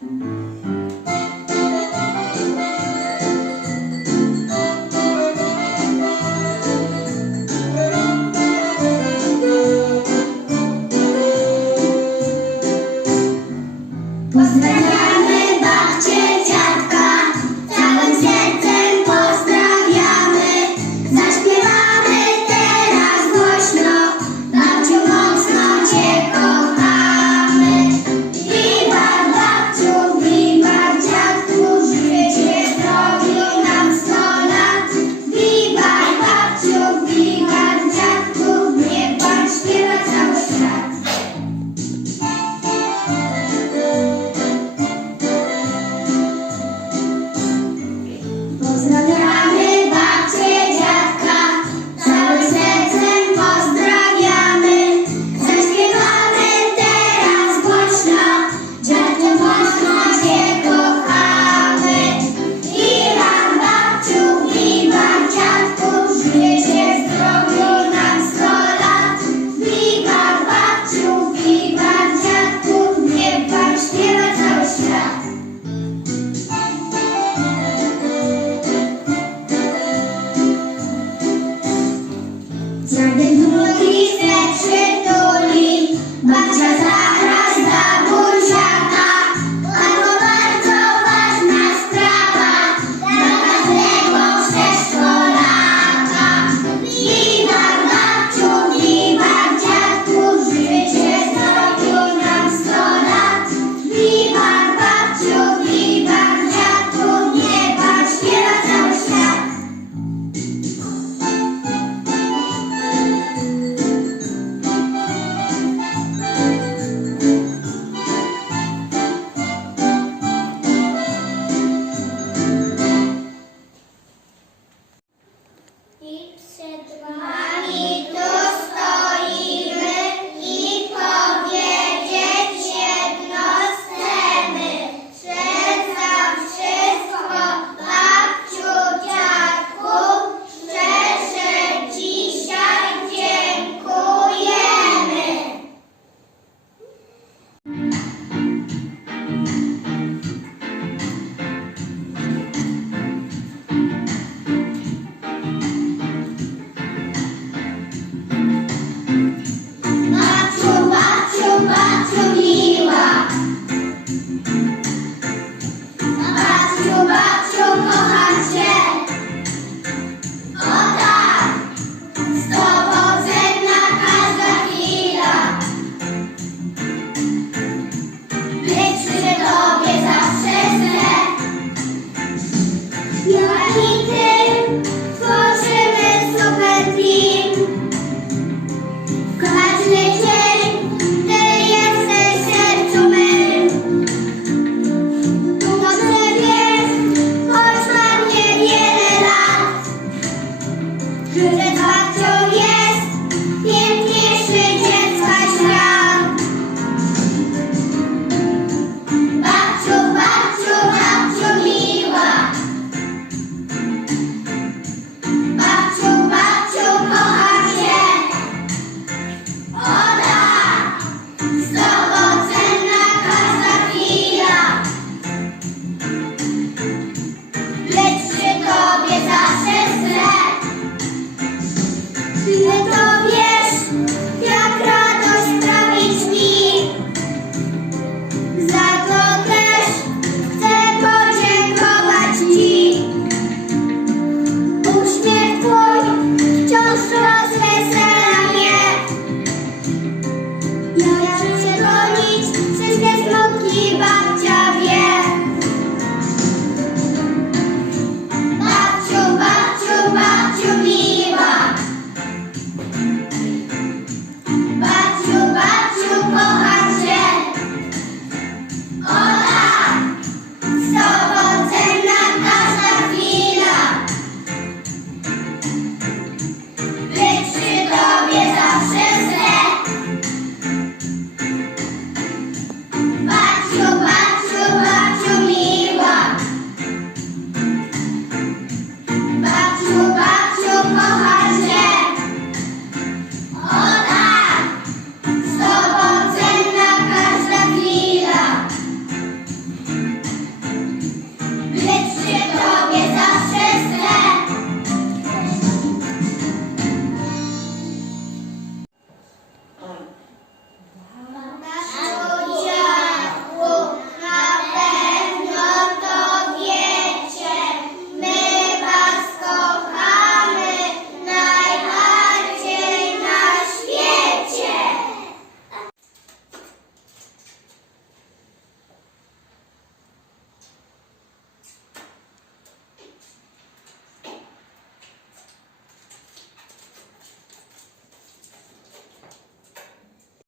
Mm-hmm.